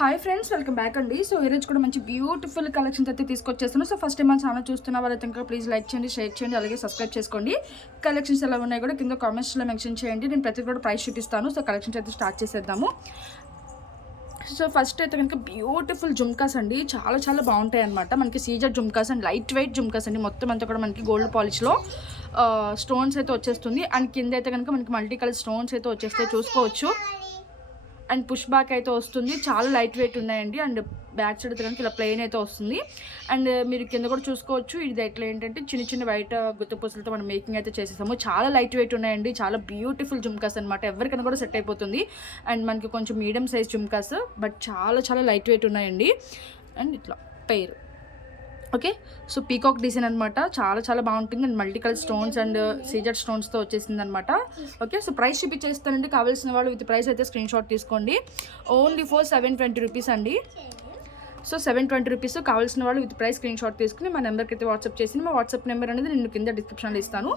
Hi friends, welcome back అండి. So ఈరోజు కూడా మంచి బ్యూటిఫుల్ కలెక్షన్స్ అయితే తీసుకొచ్చేస్తాను. సో ఫస్ట్ టైం మన ఛానల్ చూస్తున్న వాళ్ళైతే ఇంకా ప్లీజ్ లైక్ చేయండి, షేర్ చేయండి, అలాగే సబ్స్క్రైబ్ చేసుకోండి. కలెక్షన్స్ ఎలా ఉన్నాయి కూడా కింద కామెంట్స్లో మెన్షన్ చేయండి. నేను ప్రతి కూడా ప్రైస్ చూపిస్తాను. సో కలెక్షన్స్ అయితే స్టార్ట్ చేసేద్దాము. సో ఫస్ట్ అయితే కనుక బ్యూటిఫుల్ జుమ్కాస్ అండి, చాలా చాలా బాగుంటాయి అనమాట. మనకి సీజర్ jhumkas and light weight jhumkas అండి. మొత్తం అంతా కూడా మనకి గోల్డ్ పాలిష్లో స్టోన్స్ అయితే వచ్చేస్తుంది. అండ్ కింద అయితే కనుక మనకి మల్టీ కలర్ స్టోన్స్ అయితే వచ్చేస్తాయి, చూసుకోవచ్చు. అండ్ పుష్ బ్యాక్ అయితే వస్తుంది, చాలా లైట్ వెయిట్ ఉన్నాయండి. అండ్ బ్యాక్ సైడ్ అయితే కనుక ఇలా ప్లెయిన్ అయితే వస్తుంది. అండ్ మీరు కింద కూడా చూసుకోవచ్చు, ఇది ఎట్లా ఏంటంటే చిన్న చిన్న వైట్ గుత్తపూసలతో మనం మేకింగ్ అయితే చేసేసాము. చాలా లైట్ వెయిట్ ఉన్నాయండి, చాలా బ్యూటిఫుల్ జుమ్కాస్ అనమాట. ఎవరికైనా కూడా సెట్ అయిపోతుంది. అండ్ మనకి కొంచెం మీడియం సైజ్ జుమ్కాస్, బట్ చాలా చాలా లైట్ వెయిట్ ఉన్నాయండి. అండ్ ఇట్లా pair okay. So peacock design అనమాట, చాలా చాలా బాగుంటుంది. And multi colour stones and సీజర్ స్టోన్స్తో వచ్చేసింది అనమాట. ఓకే, సో ప్రైస్ చూపించేస్తానండి. కావాల్సిన వాళ్ళు విత్ ప్రైస్ అయితే స్క్రీన్ షాట్ తీసుకోండి. ఓన్లీ ఫర్ 720 రూపీస్ అండి. So 720 rupees. కావాల్సిన వాళ్ళు విత్ ప్రైస్ స్క్రీన్ షాట్ తీసుకుని మా నెంబర్కి అయితే వాట్సాప్ చేసి, మా వాట్సాప్ నెంబర్ అనేది నేను కింద డిస్క్రిప్షన్లో ఇస్తాను.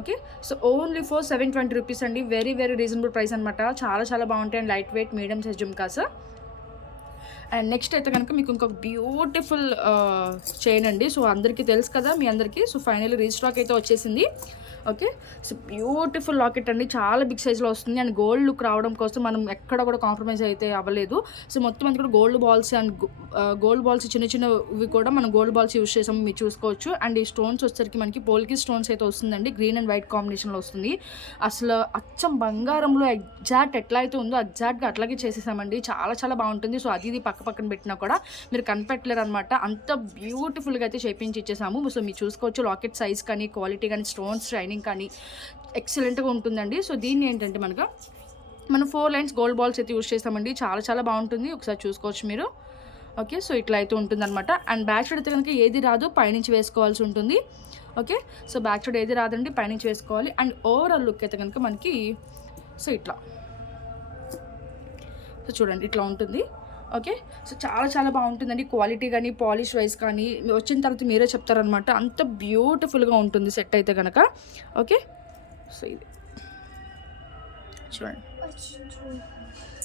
Okay, so only for 720 rupees అండి. వెరీ వెరీ రీజనబుల్ ప్రైస్ అనమాట. చాలా చాలా బాగుంటాయి. And light wait medium size jhumkas. And next అయితే కనుక మీకు ఇంకొక బ్యూటిఫుల్ చైన్ అండి. సో అందరికీ తెలుసు కదా మీ అందరికీ. సో ఫైనల్లీ రీస్టాక్ అయితే వచ్చేసింది. ఓకే, సో బ్యూటిఫుల్ లాకెట్ అండి, చాలా బిగ్ సైజ్లో వస్తుంది. అండ్ గోల్డ్ లుక్ రావడం కోసం మనం ఎక్కడ కూడా కాంప్రమైజ్ అయితే అవ్వలేదు. సో మొత్తం అంతా కూడా gold balls and gold balls చిన్న చిన్నవి కూడా మనం గోల్డ్ బాల్స్ యూస్ చేసాము, మీరు చూసుకోవచ్చు. అండ్ ఈ స్టోన్స్ వచ్చేసరికి మనకి పోల్కి స్టోన్స్ అయితే వస్తుందండి, గ్రీన్ అండ్ వైట్ కాంబినేషన్లో వస్తుంది. అసలు అచ్చం బంగారంలో ఎగ్జాక్ట్ ఎట్లా అయితే ఉందో ఎగ్జాక్ట్గా అట్లాగే చేసేసామండి. చాలా చాలా బాగుంటుంది. సో అది ఇది పక్కన పెట్టినా కూడా మీరు కనిపెట్టలేరు అనమాట, అంత బ్యూటిఫుల్గా అయితే చేపించి ఇచ్చేసాము. సో మీరు చూసుకోవచ్చు, లాకెట్ సైజ్ కానీ క్వాలిటీ కానీ స్టోన్స్ షైనింగ్ కానీ ఎక్సలెంట్గా ఉంటుందండి. సో దీన్ని ఏంటంటే మనం 4 లైన్స్ గోల్డ్ బాల్స్ అయితే యూస్ చేస్తామండి. చాలా చాలా బాగుంటుంది, ఒకసారి చూసుకోవచ్చు మీరు. ఓకే, సో ఇట్లా అయితే ఉంటుంది అనమాట. అండ్ బ్యాక్ సైడ్ అయితే కనుక ఏది రాదు, పైనుంచి వేసుకోవాల్సి ఉంటుంది. ఓకే, సో బ్యాక్ సైడ్ ఏది రాదండి, పైనుంచి వేసుకోవాలి. అండ్ ఓవరాల్ లుక్ అయితే కనుక మనకి సో ఇట్లా, సో చూడండి ఇట్లా ఉంటుంది. ఓకే, సో చాలా చాలా బాగుంటుందండి. క్వాలిటీ కానీ పాలిష్ వైజ్ కానీ వచ్చిన తర్వాత మీరే చెప్తారనమాట, అంత బ్యూటిఫుల్గా ఉంటుంది సెట్ అయితే కనుక. ఓకే, సో ఇది చూడండి.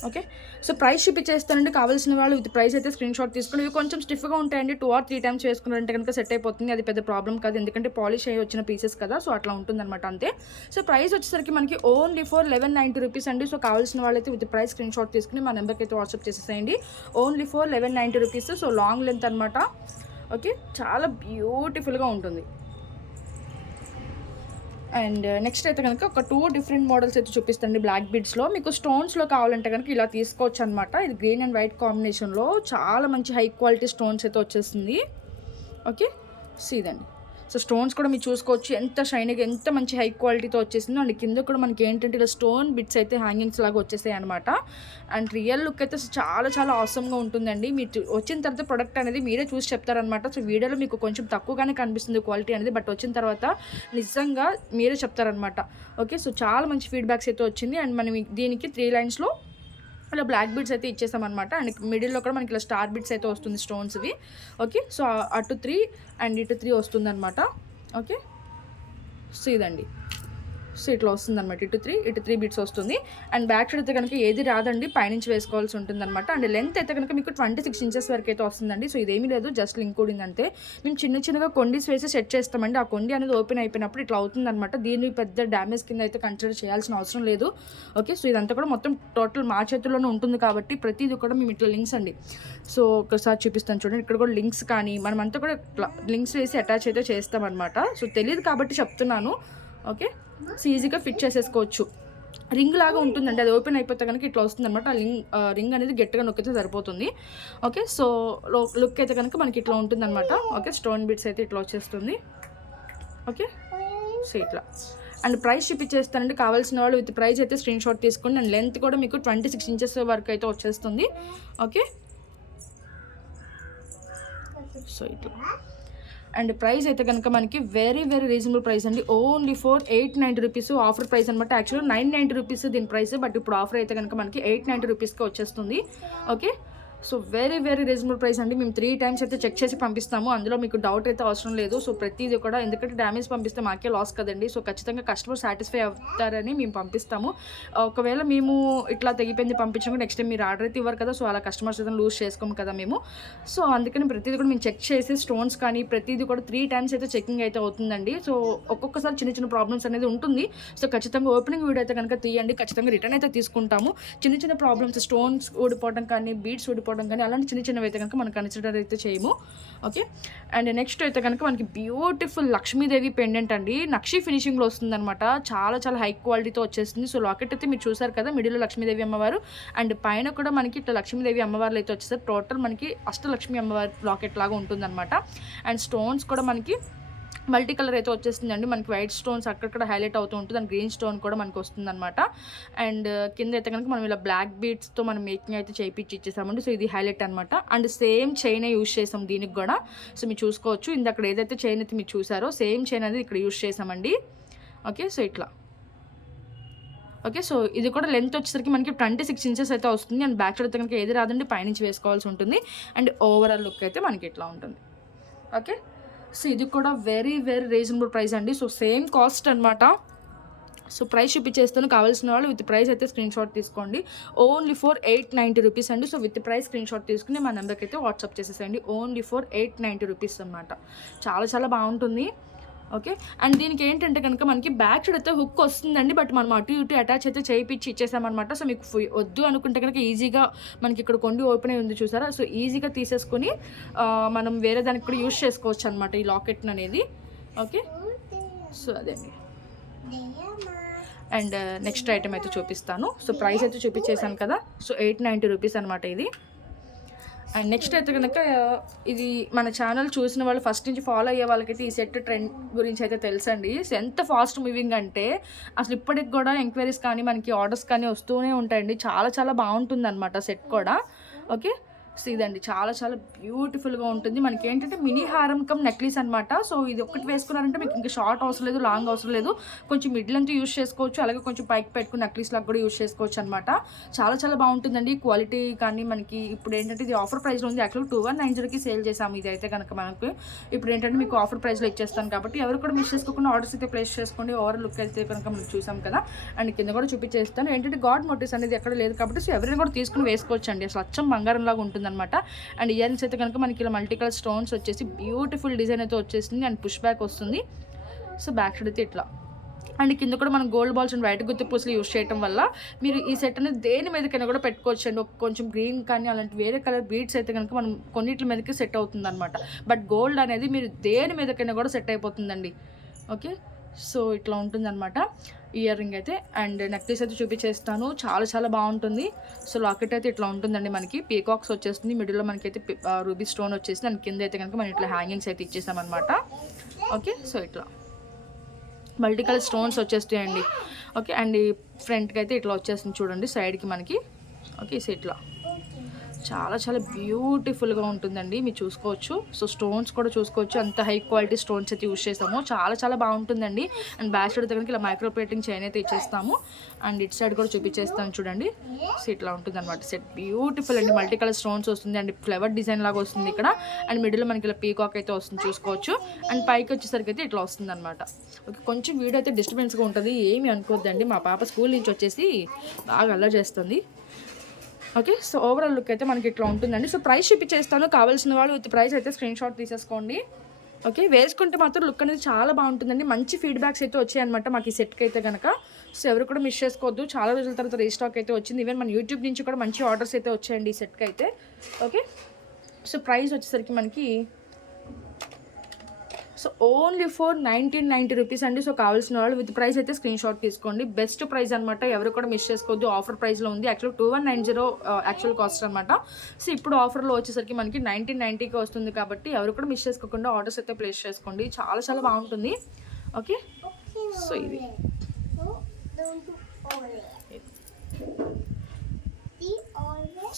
ఓకే, సో ప్రైస్ చూపించేస్తానండి. కావాల్సిన వాళ్ళు విత్ ప్రైస్ అయితే స్క్రీన్ షాట్ తీసుకుని, ఇవి కొంచెం స్టిఫ్గా ఉంటాయండి. 2 or 3 టైమ్స్ వేసుకున్నారంటే కనుక సెట్ అయిపోతుంది. అది పెద్ద ప్రాబ్లం కాదు, ఎందుకంటే పాలిష్ అయ్యి వచ్చిన పీసెస్ కదా. సో అట్లా ఉంటుందన్నమాట, అంతే. సో ప్రైస్ వచ్చేసరికి మనకి ఓన్లీ ఫర్ 1190 రూపీస్ అండి. సో కావాల్సిన వాళ్ళైతే విత్ ప్రైస్ స్క్రీన్ షాట్ తీసుకుని మా నెంబర్కి అయితే వాట్సాప్ చేసేసేయండి. Only for 1190 rupees. So long length అనమాట. ఓకే, చాలా బ్యూటిఫుల్గా ఉంటుంది. అండ్ నెక్స్ట్ అయితే కనుక ఒక 2 డిఫరెంట్ మోడల్స్ అయితే చూపిస్తాండి. బ్లాక్ బీడ్స్లో మీకు స్టోన్స్లో కావాలంటే కనుక ఇలా తీసుకోవచ్చు అనమాట. ఇది గ్రీన్ అండ్ వైట్ కాంబినేషన్లో చాలా మంచి హై క్వాలిటీ స్టోన్స్ అయితే వచ్చేస్తుంది. ఓకే, సీదండి. సో స్టోన్స్ కూడా మీరు చూసుకోవచ్చు, ఎంత షైనింగ్, ఎంత మంచి హై క్వాలిటీతో వచ్చేసిందో. అండ్ కింద కూడా మనకి ఏంటంటే ఇలా స్టోన్ బిట్స్ అయితే హ్యాంగింగ్స్ లాగా వచ్చేసాయి అనమాట. అండ్ రియల్ లుక్ అయితే చాలా చాలా ఆసమ్గా ఉంటుందండి. మీరు వచ్చిన తర్వాత ప్రొడక్ట్ అనేది మీరే చూసి చెప్తారనమాట. సో వీడియోలో మీకు కొంచెం తక్కువగానే కనిపిస్తుంది క్వాలిటీ అనేది, బట్ వచ్చిన తర్వాత నిజంగా మీరే చెప్తారనమాట. ఓకే, సో చాలా మంచి ఫీడ్బ్యాక్స్ అయితే వచ్చింది. అండ్ మనం దీనికి 3 లైన్స్లో అలా బ్లాక్ బీడ్స్ అయితే ఇచ్చేసామన్నమాట. అండ్ మిడిల్లో కూడా మనకి ఇలా స్టార్ బీడ్స్ అయితే వస్తుంది స్టోన్స్వి. ఓకే, సో అటు 3 అండ్ ఇటు 3 వస్తుంది అనమాట. ఓకే, సో ఇదండి. సో ఇట్లా వస్తుంది అనమాట, ఇటు 3 బీట్స్ వస్తుంది. అండ్ బ్యాక్ సైడ్ అయితే కనుక ఏది రాదండి, పైనుంచి వేసుకోవాల్సి ఉంటుంది అనమాట. అండ్ లెంత్ అయితే కనుక మీకు 26 ఇంచెస్ వరకు అయితే వస్తుందండి. సో ఇదేమీ లేదు, జస్ట్ ఇంక్లూడింగ్ అంతే. మేము చిన్న చిన్నగా కొండీస్ వేసి సెట్ చేస్తామండి. ఆ కొండి అనేది ఓపెన్ అయిపోయినప్పుడు ఇట్లా అవుతుంది అనమాట. దీన్ని పెద్ద డ్యామేజ్ కింద అయితే కన్సిడర్ చేయాల్సిన అవసరం లేదు. ఓకే, సో ఇదంతా కూడా మొత్తం టోటల్ మా చేతుల్లోనే ఉంటుంది కాబట్టి ప్రతిదీ కూడా మేము ఇట్లా లింక్స్ అండి. సో ఒకసారి చూపిస్తాను చూడండి, ఇక్కడ కూడా లింక్స్ కానీ మనమంతా కూడా ఇట్లా లింక్స్ వేసి అటాచ్ అయితే చేస్తామన్నమాట. సో తెలియదు కాబట్టి చెప్తున్నాను. ఓకే, సో ఈజీగా ఫిట్ చేసేసుకోవచ్చు. రింగ్ లాగా ఉంటుందండి, అది ఓపెన్ అయిపోతే కనుక ఇట్లా వస్తుంది అనమాట. ఆ రింగ్ అనేది గట్టిగా నొక్కితే సరిపోతుంది. ఓకే, సో లుక్ అయితే కనుక మనకి ఇట్లా ఉంటుంది అనమాట. ఓకే, స్టోన్ బిట్స్ అయితే ఇట్లా వచ్చేస్తుంది. ఓకే, సో ఇట్లా. అండ్ ప్రైస్ చూపించేస్తానండి. కావాల్సిన వాళ్ళు విత్ ప్రైస్ అయితే స్క్రీన్ షాట్ తీసుకోండి. అండ్ లెంత్ కూడా మీకు 26 ఇంచెస్ వరకు అయితే వచ్చేస్తుంది. ఓకే, సో ఇట్లా. అండ్ ప్రైస్ అయితే కనుక మనకి వెరీ వెరీ రీజనబుల్ ప్రైస్ అండి. Only for 890 rupees offer price అనమాట. యాక్చువల్లీ 990 రూపీస్ దీని ప్రైస్, బట్ ఇప్పుడు ఆఫర్ అయితే కనుక మనకి 890 రూపీస్కి వచ్చేస్తుంది. Okay, so very very reasonable price అండి. మేము 3 టైమ్స్ అయితే చెక్ చేసి పంపిస్తాము, అందులో మీకు డౌట్ అయితే అవసరం లేదు. సో ప్రతిదీ కూడా, ఎందుకంటే డ్యామేజ్ పంపిస్తే మాకే లాస్ కదండి. సో ఖచ్చితంగా కస్టమర్ సాటిస్ఫై అవుతారని మేము పంపిస్తాము. ఒకవేళ మేము ఇట్లా తెగిపోయింది పంపించాము, నెక్స్ట్ టైం మీరు ఆర్డర్ అయితే ఇవ్వరు కదా. సో అలా కస్టమర్స్ అయితే లూజ్ చేసుకోము కదా మేము. సో అందుకని ప్రతిదీ కూడా మేము చెక్ చేసి స్టోన్స్ కానీ ప్రతిదీ కూడా 3 టైమ్స్ అయితే చెకింగ్ అయితే అవుతుందండి. సో ఒక్కొక్కసారి చిన్న చిన్న ప్రాబ్లమ్స్ అనేది ఉంటుంది. సో ఖచ్చితంగా ఓపెనింగ్ వీడియో అయితే కనుక తీయండి, ఖచ్చితంగా రిటర్న్ అయితే తీసుకుంటాము. చిన్న చిన్న ప్రాబ్లమ్స్, స్టోన్స్ ఊడిపోవడం కానీ, బీడ్స్ ఊడిపోవడం కానీ, అలాంటి చిన్న చిన్నవి అయితే కనుక మనం కన్సిడర్ అయితే చేయము. ఓకే, అండ్ నెక్స్ట్ అయితే కనుక మనకి బ్యూటిఫుల్ లక్ష్మీదేవి పెండెంట్ అండి. నక్షి ఫినిషింగ్లో వస్తుందన్నమాట. చాలా చాలా హై క్వాలిటీతో వచ్చేస్తుంది. సో లాకెట్ అయితే మీరు చూసారు కదా, మిడిల్లో లక్ష్మీదేవి అమ్మవారు, అండ్ పైన కూడా మనకి ఇట్లా లక్ష్మీదేవి అమ్మవార్లు అయితే వచ్చేసారు. టోటల్ మనకి అష్టలక్ష్మి అమ్మవారి లాకెట్ లాగా ఉంటుందన్నమాట. అండ్ స్టోన్స్ కూడా మనకి మల్టీ కలర్ అయితే వచ్చేస్తుందండి. మనకి వైట్ స్టోన్స్ అక్కడక్కడ హైలైట్ అవుతూ ఉంటుంది, అండ్ గ్రీన్ స్టోన్ కూడా మనకు వస్తుంది అనమాట. అండ్ కింద అయితే కనుక మనం ఇలా బ్లాక్ బీడ్స్తో మనం మేకింగ్ అయితే చేయించి ఇచ్చేసామండి. సో ఇది హైలైట్ అనమాట. అండ్ సేమ్ చైనే యూజ్ చేసాం దీనికి కూడా. సో మీరు చూసుకోవచ్చు, ఇందాక ఏదైతే చైన్ అయితే మీరు చూసారో సేమ్ చైన్ అనేది ఇక్కడ యూజ్ చేసామండి. ఓకే, సో ఇట్లా. ఓకే, సో ఇది కూడా లెంత్ వచ్చేసరికి మనకి 26 ఇంచెస్ అయితే వస్తుంది. అండ్ బ్యాక్ సైడ్ అయితే కనుక ఏది రాదండి, పైనుంచి వేసుకోవాల్సి ఉంటుంది. అండ్ ఓవరాల్ లుక్ అయితే మనకి ఇట్లా ఉంటుంది. ఓకే, సో ఇది కూడా వెరీ వెరీ రీజనబుల్ ప్రైస్ అండి. సో సేమ్ కాస్ట్ అనమాట. సో ప్రైస్ చూపించేస్తాను, కావాల్సిన వాళ్ళు విత్ ప్రైస్ అయితే స్క్రీన్ షాట్ తీసుకోండి. ఓన్లీ ఫర్ 890 రూపీస్ అండి. So with price screen shot తీసుకుని మా నెంబర్కి అయితే వాట్సాప్ చేసేసేయండి. ఓన్లీ ఫర్ 890 రూపీస్ అనమాట. చాలా చాలా బాగుంటుంది. ఓకే, అండ్ దీనికి ఏంటంటే కనుక మనకి బ్యాక్ సైడ్ అయితే హుక్ వస్తుందండి, బట్ మనం అటు ఇటు అటాచ్ అయితే చేయించి ఇచ్చేసామన్నమాట. సో మీకు వద్దు అనుకుంటే కనుక ఈజీగా మనకి ఇక్కడ కొండి ఓపెన్ అయి ఉంది చూసారా. సో ఈజీగా తీసేసుకొని మనం వేరే దానికి కూడా యూజ్ చేసుకోవచ్చు అనమాట ఈ లాకెట్ అనేది. ఓకే, సో అదేండి. అండ్ నెక్స్ట్ ఐటమ్ అయితే చూపిస్తాను. సో ప్రైస్ అయితే చూపించేసాను కదా. సో 890 రూపీస్ అనమాట ఇది. అండ్ నెక్స్ట్ అయితే కనుక ఇది మన ఛానల్ చూసిన వాళ్ళు, ఫస్ట్ నుంచి ఫాలో అయ్యే వాళ్ళకైతే ఈ సెట్ ట్రెండ్ గురించి అయితే తెలుసండి. ఎంత ఫాస్ట్ మూవింగ్ అంటే అసలు ఇప్పటికి కూడా ఎంక్వైరీస్ కానీ మనకి ఆర్డర్స్ కానీ వస్తూనే ఉంటాయండి. చాలా చాలా బాగుంటుంది అనమాట సెట్ కూడా. ఓకే, సో ఇదండి, చాలా చాలా బ్యూటిఫుల్గా ఉంటుంది. మనకి ఏంటంటే మినీ హారం కమ్ నెక్లెస్ అనమాట. సో ఇది ఒక్కటి వేసుకున్నారంటే మీకు ఇంకా షార్ట్ అవసరం లేదు, లాంగ్ అవసరం లేదు, కొంచెం మిడిల్ అంతా యూస్ చేసుకోవచ్చు, అలాగే కొంచెం పైకి పెట్టుకుని నెక్లెస్ లాగా కూడా యూస్ చేసుకోవచ్చు అనమాట. చాలా చాలా బాగుంటుందండి. క్వాలిటీ కానీ మనకి ఇప్పుడు ఏంటంటే ఇది ఆఫర్ ప్రైస్లో ఉంది. యాక్చువల్గా 2190కి సేల్ చేసాము. ఇది అయితే కనుక మనకు ఇప్పుడు ఏంటంటే మీకు ఆఫర్ ప్రైస్లో ఇచ్చేస్తాను కాబట్టి ఎవరు కూడా మిస్ చేసుకోకుండా ఆర్డర్స్ అయితే ప్లేస్ చేసుకోండి. ఓవర్ లుక్ అయితే కనుక మనం చూసాం కదా. అండ్ కింద కూడా చూపించేస్తాను. ఏంటంటే గాడ్ మోటివ్స్ అనేది ఎక్కడ లేదు కాబట్టి సో ఎవరైనా కూడా తీసుకుని వేసుకోవచ్చు అండి. అసలు అచ్చం బంగారం లాగా ఉంటుంది అనమాట. అండ్ ఇయర్ రింగ్స్ అయితే కనుక మనకి ఇలా మల్టీ కలర్ స్టోన్స్ వచ్చేసి బ్యూటిఫుల్ డిజైన్ అయితే వచ్చేసింది. అండ్ పుష్ బ్యాక్ వస్తుంది. సో బ్యాక్ సైడ్ అయితే ఇట్లా. అండ్ కింద కూడా మనం గోల్డ్ బాల్స్ అండ్ వైట్ గుత్తి పూసలు యూస్ చేయడం వల్ల మీరు ఈ సెట్ అనేది దేని మీదకైనా కూడా పెట్టుకోవచ్చు అండి. కొంచెం గ్రీన్ కానీ అలాంటి వేరే కలర్ బీడ్స్ అయితే కనుక మనం కొన్నిటి మీదకి సెట్ అవుతుంది అనమాట. బట్ గోల్డ్ అనేది మీరు దేని మీదకైనా కూడా సెట్ అయిపోతుందండి. ఓకే, సో ఇట్లా ఉంటుందన్నమాట ఇయర్ రింగ్ అయితే. అండ్ నెక్లెస్ అయితే చూపించేస్తాను, చాలా చాలా బాగుంటుంది. సో లాకెట్ అయితే ఇట్లా ఉంటుందండి. మనకి పీకాక్స్ వచ్చేస్తుంది, మిడిల్లో మనకైతే రూబీ స్టోన్ వచ్చేసింది. అండ్ కింద అయితే కనుక మనం ఇట్లా హ్యాంగింగ్స్ అయితే ఇచ్చేసామన్నమాట. ఓకే, సో ఇట్లా మల్టీ కలర్ స్టోన్స్ వచ్చేస్తాయండి. ఓకే, అండ్ ఈ ఫ్రంట్కి అయితే ఇట్లా వచ్చేస్తుంది చూడండి, సైడ్కి మనకి. ఓకే, సో ఇట్లా చాలా చాలా బ్యూటిఫుల్గా ఉంటుందండి, మీరు చూసుకోవచ్చు. సో స్టోన్స్ కూడా చూసుకోవచ్చు, అంత హై క్వాలిటీ స్టోన్స్ అయితే యూస్ చేస్తాము. చాలా చాలా బాగుంటుందండి. అండ్ బ్యాక్ సైడ్ దగ్గరికి ఇలా మైక్రో ప్లేటింగ్ చైన్ అయితే ఇచ్చేస్తాము. అండ్ ఇటు సైడ్ కూడా చూపించేస్తాను చూడండి. సో ఇట్లా ఉంటుంది అనమాట సెట్. బ్యూటిఫుల్ అండి, మల్టీ కలర్ స్టోన్స్ వస్తుంది. అండ్ ఫ్లవర్ డిజైన్ లాగా వస్తుంది ఇక్కడ. అండ్ మిడిల్లో మనకి ఇలా పీకాక్ అయితే వస్తుంది చూసుకోవచ్చు. అండ్ పైకి వచ్చేసరికి అయితే ఇట్లా వస్తుంది అనమాట. ఓకే, కొంచెం వీడియో అయితే డిస్టర్బెన్స్గా ఉంటుంది, ఏమి అనుకోవద్దండి. మా పాప స్కూల్ నుంచి వచ్చేసి బాగా అల్లరి చేస్తుంది. ఓకే, సో ఓవరాల్ లుక్ అయితే మనకి ఇట్లా ఉంటుందండి. సో ప్రైస్ చూపించేస్తాను, కావాల్సిన వాళ్ళు విత్ ప్రైస్ అయితే స్క్రీన్ షాట్ తీసేసుకోండి. ఓకే, వేసుకుంటే మాత్రం లుక్ అనేది చాలా బాగుంటుందండి. మంచి ఫీడ్బ్యాక్స్ అయితే వచ్చాయన్నమాట మాకు ఈ సెట్కి అయితే కనుక. సో ఎవరు కూడా మిస్ చేసుకోవద్దు, చాలా రోజుల తర్వాత రీస్టాక్ అయితే వచ్చింది. ఈవెన్ మన యూట్యూబ్ నుంచి కూడా మంచి ఆర్డర్స్ అయితే వచ్చాయండి ఈ సెట్కి అయితే. ఓకే, సో ప్రైస్ వచ్చేసరికి మనకి సో ఓన్లీ ఫర్ 1990 రూపీస్ అండి. సో కావాల్సిన వాళ్ళు విత్ ప్రైస్ అయితే స్క్రీన్ షాట్ తీసుకోండి. బెస్ట్ ప్రైస్ అనమాట, ఎవరు కూడా మిస్ చేసుకోవద్దు. ఆఫర్ ప్రైస్లో ఉంది. యాక్చువల్ 2190 యాక్చువల్ కాస్ట్ అనమాట. సో ఇప్పుడు ఆఫర్లో వచ్చేసరికి మనకి 1990కి వస్తుంది కాబట్టి ఎవరు కూడా మిస్ చేసుకోకుండా ఆర్డర్స్ అయితే ప్లేస్ చేసుకోండి. చాలా చాలా బాగుంటుంది. ఓకే, సో ఇది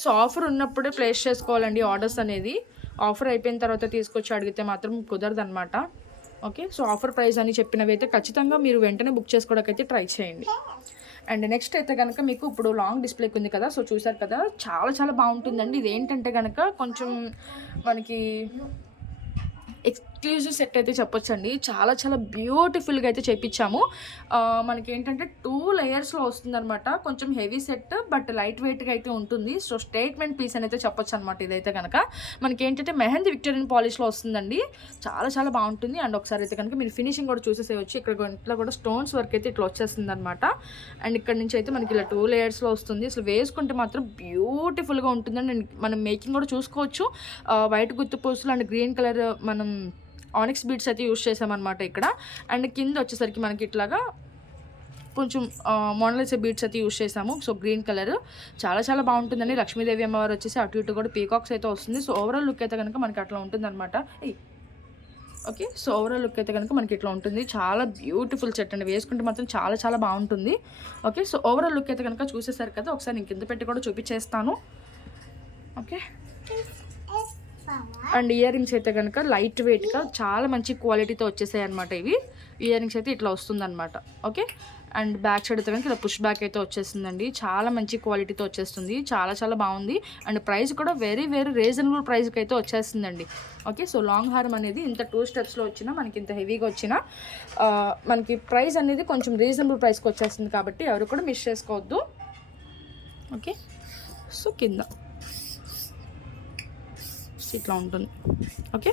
సో ఆఫర్ ఉన్నప్పుడే ప్లేస్ చేసుకోవాలండి ఆర్డర్స్ అనేది. ఆఫర్ అయిపోయిన తర్వాత తీసుకొచ్చి అడిగితే మాత్రం కుదరదు అనమాట. ఓకే, సో ఆఫర్ ప్రైస్ అని చెప్పినవి అయితే ఖచ్చితంగా మీరు వెంటనే బుక్ చేసుకోవడానికి అయితే ట్రై చేయండి. అండ్ నెక్స్ట్ అయితే కనుక మీకు ఇప్పుడు లాంగ్ డిస్ప్లేకి ఉంది కదా, సో చూసారు కదా, చాలా చాలా బాగుంటుందండి. ఇది ఏంటంటే కనుక కొంచెం మనకి ఎక్స్క్లూజివ్ సెట్ అయితే చెప్పొచ్చండి. చాలా చాలా బ్యూటిఫుల్గా అయితే చేయించాము. మనకి ఏంటంటే 2 లేయర్స్లో వస్తుందన్నమాట. కొంచెం హెవీ సెట్ బట్ లైట్ వెయిట్గా అయితే ఉంటుంది. సో స్టేట్మెంట్ పీస్ అని అయితే చెప్పొచ్చు అనమాట. ఇదైతే కనుక మనకి ఏంటంటే మెహందీ విక్టోరియన్ పాలిష్లో వస్తుందండి. చాలా చాలా బాగుంటుంది. అండ్ ఒకసారి అయితే కనుక మీరు ఫినిషింగ్ కూడా చూసేసేయచ్చు. ఇక్కడ ఇంట్లో కూడా స్టోన్స్ వర్క్ అయితే ఇట్లా వచ్చేస్తుంది అనమాట. అండ్ ఇక్కడ నుంచి అయితే మనకి ఇలా 2 లేయర్స్లో వస్తుంది. అసలు వేసుకుంటే మాత్రం బ్యూటిఫుల్గా ఉంటుందండి. మనం మేకింగ్ కూడా చూసుకోవచ్చు. వైట్ గుత్తు పూసలు అండ్ గ్రీన్ కలర్ మనం ఆనిక్స్ బీడ్స్ అయితే యూజ్ చేసామన్నమాట ఇక్కడ. అండ్ కింద వచ్చేసరికి మనకి ఇట్లాగా కొంచెం మోనలిసా బీడ్స్ అయితే యూజ్ చేసాము. సో గ్రీన్ కలర్ చాలా చాలా బాగుంటుందండి. లక్ష్మీదేవి అమ్మవారు వచ్చేసి అటు ఇటు కూడా పీకాక్స్ అయితే వస్తుంది. సో ఓవరాల్ లుక్ అయితే కనుక మనకి అట్లా ఉంటుందన్నమాట. ఓకే, సో ఓవరాల్ లుక్ అయితే కనుక మనకి ఇట్లా ఉంటుంది. చాలా బ్యూటిఫుల్ సెట్ అండి. వేసుకుంటే మాత్రం చాలా చాలా బాగుంటుంది. ఓకే, సో ఓవరాల్ లుక్ అయితే కనుక చూసేసారు కదా. ఒకసారి నేను కింద పెట్టి కూడా చూపించేస్తాను. ఓకే, అండ్ ఇయర్ రింగ్స్ అయితే కనుక లైట్ వెయిట్గా చాలా మంచి క్వాలిటీతో వచ్చేసాయి అనమాట. ఇవి ఇయర్ రింగ్స్ అయితే ఇట్లా వస్తుందన్నమాట. ఓకే, అండ్ బ్యాక్ సైడ్ అయితే కనుక ఇలా పుష్ బ్యాక్ అయితే వచ్చేస్తుందండి. చాలా మంచి క్వాలిటీతో వచ్చేస్తుంది. చాలా చాలా బాగుంది. అండ్ ప్రైస్ కూడా వెరీ వెరీ రీజనబుల్ ప్రైస్కి అయితే వచ్చేస్తుందండి. ఓకే, సో లాంగ్ హారం అనేది ఇంత 2 స్టెప్స్లో వచ్చినా మనకి ఇంత హెవీగా వచ్చినా మనకి ప్రైస్ అనేది కొంచెం రీజనబుల్ ప్రైస్కి వచ్చేస్తుంది. కాబట్టి ఎవరు కూడా మిస్ చేసుకోవద్దు. ఓకే, సో కింద ఇట్లా ఉంటుంది. ఓకే,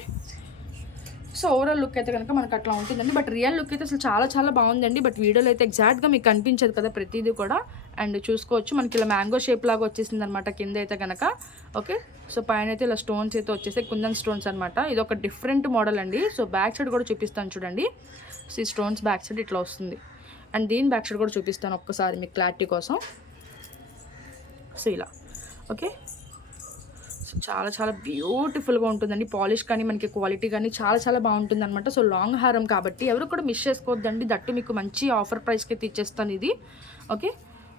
సో ఓవరాల్ లుక్ అయితే కనుక మనకు అట్లా ఉంటుందండి. బట్ రియల్ లుక్ అయితే అసలు చాలా చాలా బాగుందండి. బట్ వీడియోలో అయితే ఎగ్జాక్ట్గా మీకు కనిపించదు కదా ప్రతిదీ కూడా. అండ్ చూసుకోవచ్చు మనకి ఇలా మ్యాంగో షేప్ లాగా వచ్చేసింది అనమాట కింద అయితే కనుక. ఓకే, సో పైన అయితే ఇలా స్టోన్స్ అయితే వచ్చేసాయి, కుందన్ స్టోన్స్ అనమాట. ఇది ఒక డిఫరెంట్ మోడల్ అండి. సో బ్యాక్ సైడ్ కూడా చూపిస్తాను చూడండి. సో ఈ స్టోన్స్ బ్యాక్ సైడ్ ఇట్లా వస్తుంది. అండ్ దీని బ్యాక్ సైడ్ కూడా చూపిస్తాను ఒక్కసారి మీకు క్లారిటీ కోసం. సో ఇలా ఓకే, చాలా చాలా బ్యూటిఫుల్గా ఉంటుందండి. పాలిష్ కానీ మనకి క్వాలిటీ కానీ చాలా చాలా బాగుంటుంది అనమాట. సో లాంగ్ హారం కాబట్టి ఎవరు కూడా మిస్ చేసుకోవద్దండి. దట్టు మీకు మంచి ఆఫర్ ప్రైస్కి అయితే ఇచ్చేస్తాను ఇది. ఓకే,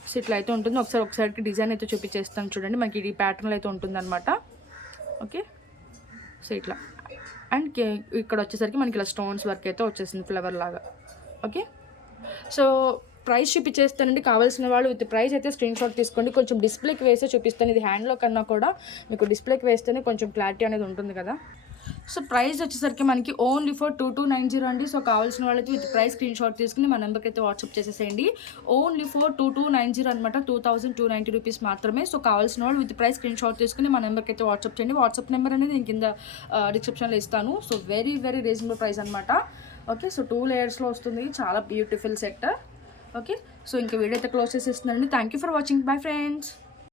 సో ఇట్లా అయితే ఉంటుంది. ఒకసారికి డిజైన్ అయితే చూపించేస్తాను చూడండి. మనకి ఇది ప్యాటర్న్లో అయితే ఉంటుంది అనమాట. ఓకే, సో ఇట్లా అండ్ ఇక్కడ వచ్చేసరికి మనకి ఇలా స్టోన్స్ వర్క్ అయితే వచ్చేసింది ఫ్లవర్ లాగా. ఓకే, సో ప్రైస్ చూపించేస్తానండి. కావాల్సిన వాళ్ళు విత్ ప్రైస్ అయితే స్క్రీన్ షాట్ తీసుకోండి. కొంచెం డిస్ప్లేకి వేస్తే చూపిస్తాను. ఇది హ్యాండ్లో కన్నా కూడా మీకు డిస్ప్లేకి వేస్తేనే కొంచెం క్లారిటీ అనేది ఉంటుంది కదా. సో ప్రైస్ వచ్చేసరికి మనకి ఓన్లీ ఫర్ 2290 అండి. సో కావాల్సిన వాళ్ళైతే విత్ ప్రైస్ స్క్రీన్ షాట్ తీసుకుని మా నెంబర్కి అయితే వాట్సాప్ చేసేసేయండి. ఓన్లీ ఫర్ 2290 అనమాట. 2290 రూపీస్ మాత్రమే. సో కావాల్సిన వాళ్ళు విత్ ప్రైస్ స్క్రీన్ షాట్ తీసుకుని మా నెంబర్కి అయితే వాట్సాప్ చేయండి. వాట్సాప్ నెంబర్ అనేది నేను కింద డిస్క్రిప్షన్లో ఇస్తాను. So very very reasonable price అనమాట. ఓకే, సో 2 లేయర్స్లో వస్తుంది. చాలా బ్యూటిఫుల్ సెట్. ఓకే, సో ఇంకా వీడియో అయితే క్లోజ్ చేసేస్తున్నానండి. Thank you for watching. Bye friends.